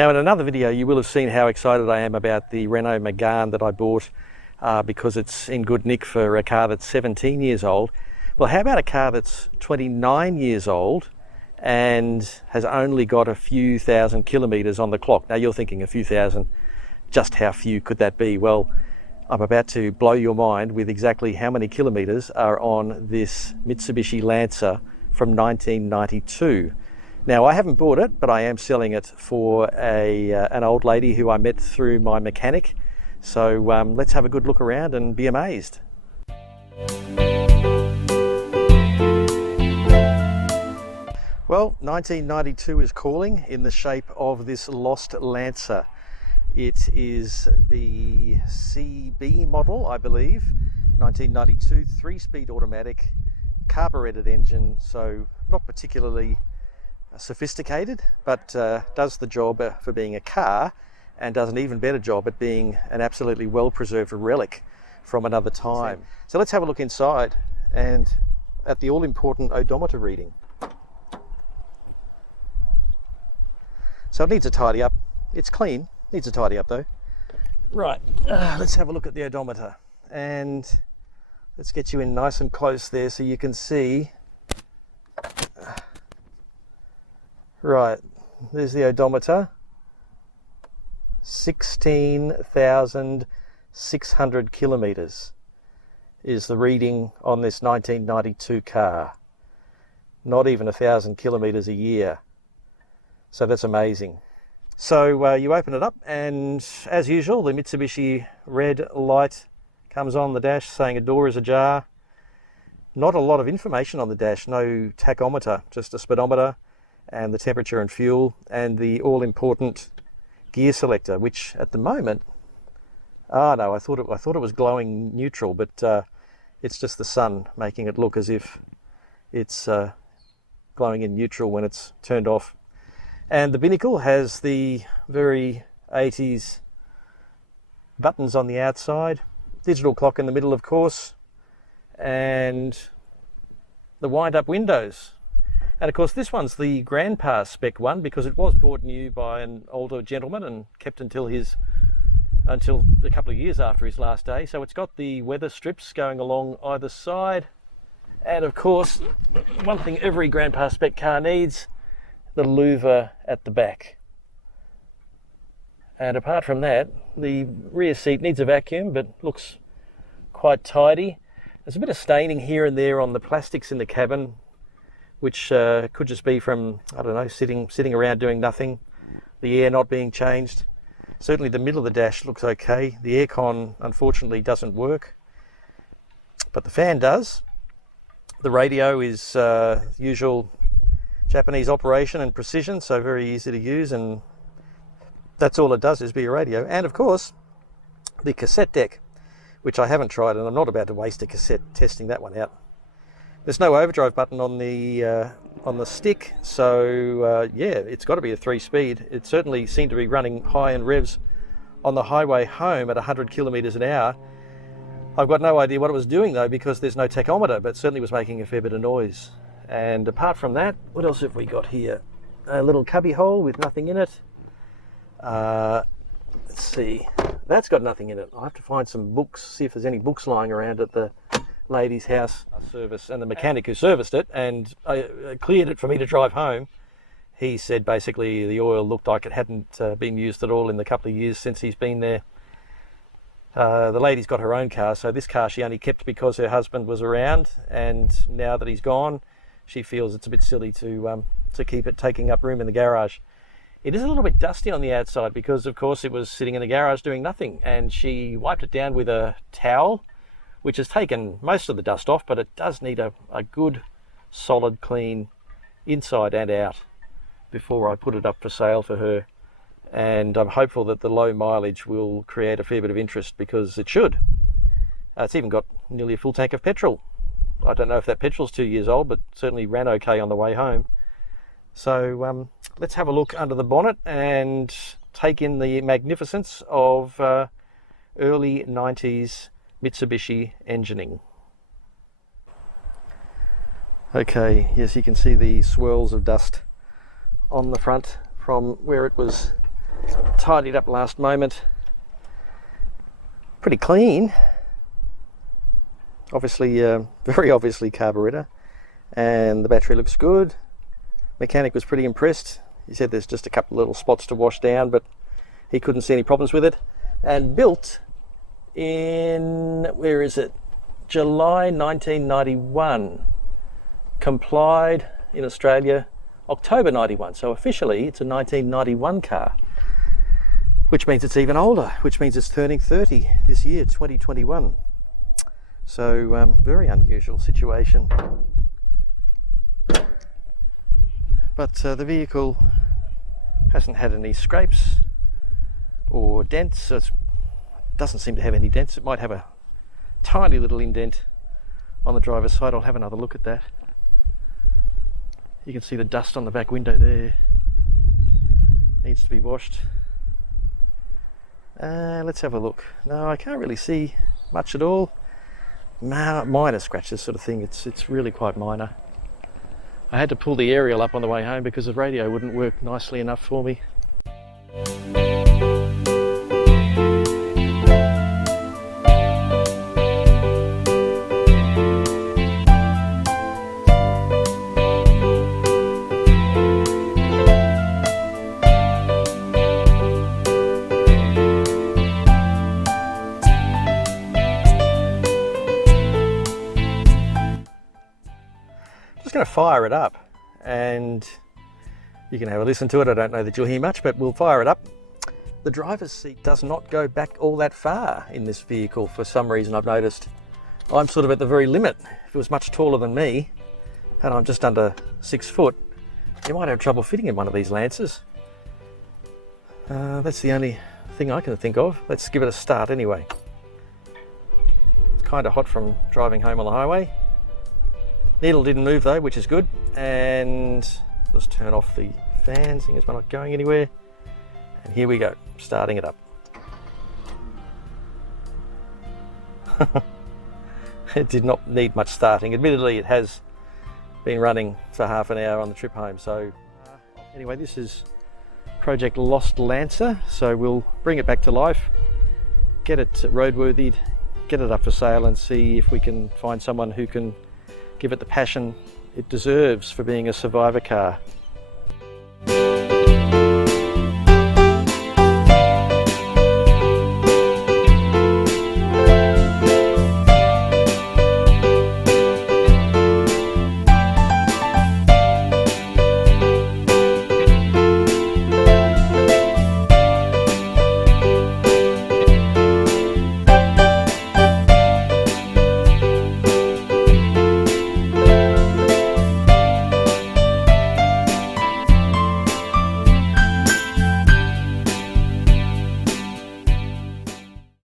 Now in another video you will have seen how excited I am about the Renault Megane that I bought because it's in good nick for a car that's 17 years old. Well, how about a car that's 29 years old and has only got a few thousand kilometres on the clock? Now you're thinking a few thousand, just how few could that be? Well, I'm about to blow your mind with exactly how many kilometres are on this Mitsubishi Lancer from 1992. Now, I haven't bought it, but I am selling it for an old lady who I met through my mechanic. So let's have a good look around and be amazed. Well, 1992 is calling in the shape of this lost Lancer. It is the CB model, I believe, 1992, 3-speed automatic, carburetted engine, so not particularly sophisticated, but does the job for being a car, and does an even better job at being an absolutely well-preserved relic from another time. So let's have a look inside and at the all-important odometer reading. So it needs a tidy up. It's clean, needs a tidy up though. Right, let's have a look at the odometer, and let's get you in nice and close there so you can see. Right, there's the odometer. 16,600 kilometres is the reading on this 1992 car. Not even 1,000 kilometres a year. So that's amazing. So you open it up, and as usual, the Mitsubishi red light comes on the dash saying a door is ajar. Not a lot of information on the dash, no tachometer, just a speedometer and the temperature and fuel, and the all-important gear selector, which at the moment, no, I thought it was glowing neutral, but it's just the sun making it look as if it's glowing in neutral when it's turned off. And the binnacle has the very 80s buttons on the outside, digital clock in the middle, of course, and the wind-up windows. And of course this one's the Grandpa spec one because it was bought new by an older gentleman and kept until a couple of years after his last day. So it's got the weather strips going along either side, and of course one thing every Grandpa spec car needs, the louver at the back. And apart from that, the rear seat needs a vacuum but looks quite tidy. There's a bit of staining here and there on the plastics in the cabin, which could just be from, I don't know, sitting around doing nothing, the air not being changed. Certainly the middle of the dash looks okay. The aircon unfortunately doesn't work, but the fan does. The radio is usual Japanese operation and precision, so very easy to use, and that's all it does is be a radio. And of course the cassette deck, which I haven't tried, and I'm not about to waste a cassette testing that one out. There's no overdrive button on the stick, so yeah, it's got to be a 3-speed. It certainly seemed to be running high in revs on the highway home at 100 kilometres an hour. I've got no idea what it was doing though, because there's no tachometer, but certainly was making a fair bit of noise. And apart from that, what else have we got here? A little cubby hole with nothing in it. Let's see, that's got nothing in it. I'll have to find some books, see if there's any books lying around at the lady's house service, and the mechanic who serviced it and cleared it for me to drive home, he said basically the oil looked like it hadn't been used at all in the couple of years since he's been there. The lady's got her own car, so this car she only kept because her husband was around, and now that he's gone she feels it's a bit silly to keep it taking up room in the garage. It is a little bit dusty on the outside because of course it was sitting in the garage doing nothing, and she wiped it down with a towel, which has taken most of the dust off, but it does need a good solid clean inside and out before I put it up for sale for her. And I'm hopeful that the low mileage will create a fair bit of interest, because it should. It's even got nearly a full tank of petrol. I don't know if that petrol's 2 years old, but certainly ran okay on the way home. So let's have a look under the bonnet and take in the magnificence of early 90s Mitsubishi engineering. Okay, yes, you can see the swirls of dust on the front from where it was Tidied up last moment. Pretty clean. Obviously, very obviously carburetor, and the battery looks good. Mechanic was pretty impressed. He said there's just a couple of little spots to wash down, but he couldn't see any problems with it. And built in, where is it? July 1991. Complied in Australia October 91. So officially it's a 1991 car, which means it's even older, which means it's turning 30 this year, 2021. So very unusual situation. But the vehicle hasn't had any scrapes or dents. So it doesn't seem to have any dents. It might have a tiny little indent on the driver's side. I'll have another look at that. You can see the dust on the back window there. Needs to be washed. Let's have a look. No, I can't really see much at all. Minor scratches sort of thing. It's really quite minor. I had to pull the aerial up on the way home because the radio wouldn't work nicely enough for me. Just going to fire it up and you can have a listen to it. I don't know that you'll hear much, but we'll fire it up. The driver's seat does not go back all that far in this vehicle for some reason. I've noticed I'm sort of at the very limit. If it was much taller than me and I'm just under 6 foot, you might have trouble fitting in one of these Lancers. That's the only thing I can think of. Let's give it a start anyway. It's kind of hot from driving home on the highway. Needle didn't move though, which is good. And let's turn off the fan, seeing as we're not going anywhere. And here we go, starting it up. It did not need much starting. Admittedly, it has been running for half an hour on the trip home. So anyway, this is Project Lost Lancer. So we'll bring it back to life, get it roadworthied, get it up for sale and see if we can find someone who can give it the passion it deserves for being a survivor car.